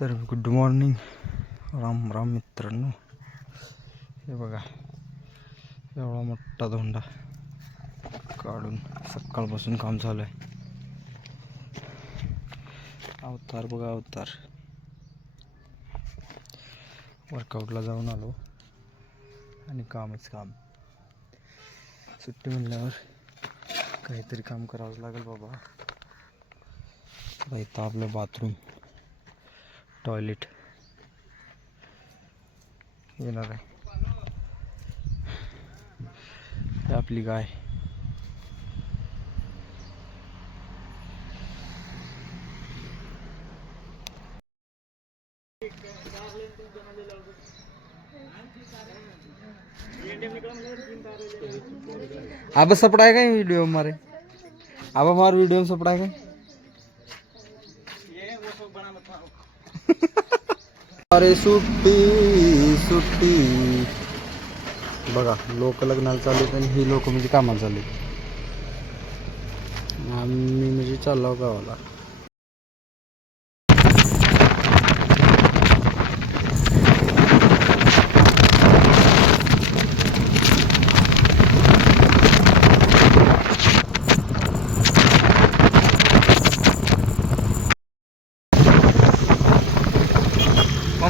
तर good morning. Ram Ram मित्रांनो. हे बघा. एवढा मोठा धोंडा काढून सकाळपासून काम चालू आहे. अवतार बघा अवतार. वर्कआउटला जाऊन आलो. आणि कामच काम. सुट्टी म्हणल्यावर काहीतरी काम करावं लागेल बाबा. इथं आपलं बाथरूम टॉयलेट। येणार आपली गाय। अब सपड़ा वीडियो हमारे? अब हमारे वीडियो में सपड़ा का? अरे सुट्टी सुट्टी बघा लोक लग्नाला चालू आहेत आणि ही लोक म्हणजे कामाला चालू आहेत. आम्ही म्हणजे चाललो गावाला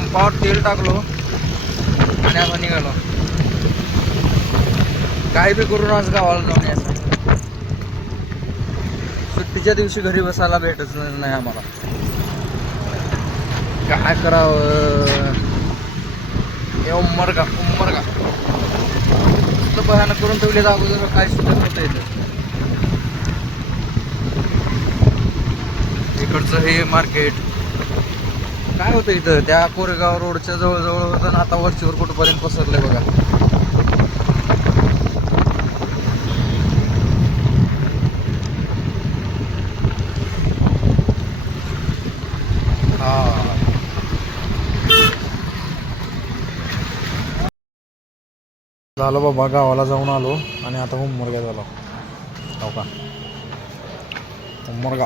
पंपावर तेल टाकलो आणि आता निघालो. काय बी करून आज गावाला जाऊन यायचं. सुट्टीच्या दिवशी घरी बसायला भेटत नाही आम्हाला. काय करावं? हे उमरगा का उंमर का करून ठेवले तर अगोदर काय सुद्धा नव्हतं इथं इकडचं हे मार्केट काय होतं इथं? त्या कोरेगाव रोडच्या जवळजवळ होतं आता वरचीवर कुठपर्यंत पसरलंय बघा. हा. झालो बाबा गावाला जाऊन आलो आणि आता उमरगा झालो हो का? उमरगा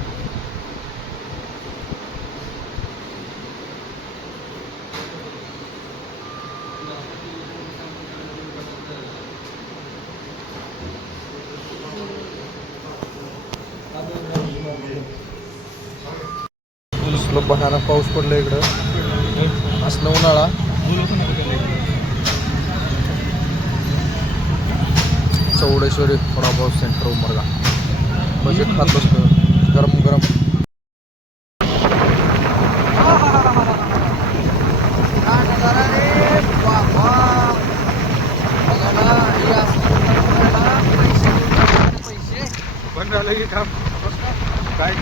असलं भयानक पाऊस पडला इकडं. असलं उन्हाळा. चौडेश्वरी वडापाव सेंटर उमरगा बजेट खात बसलो. गरम गरम. पण झालं की काम काय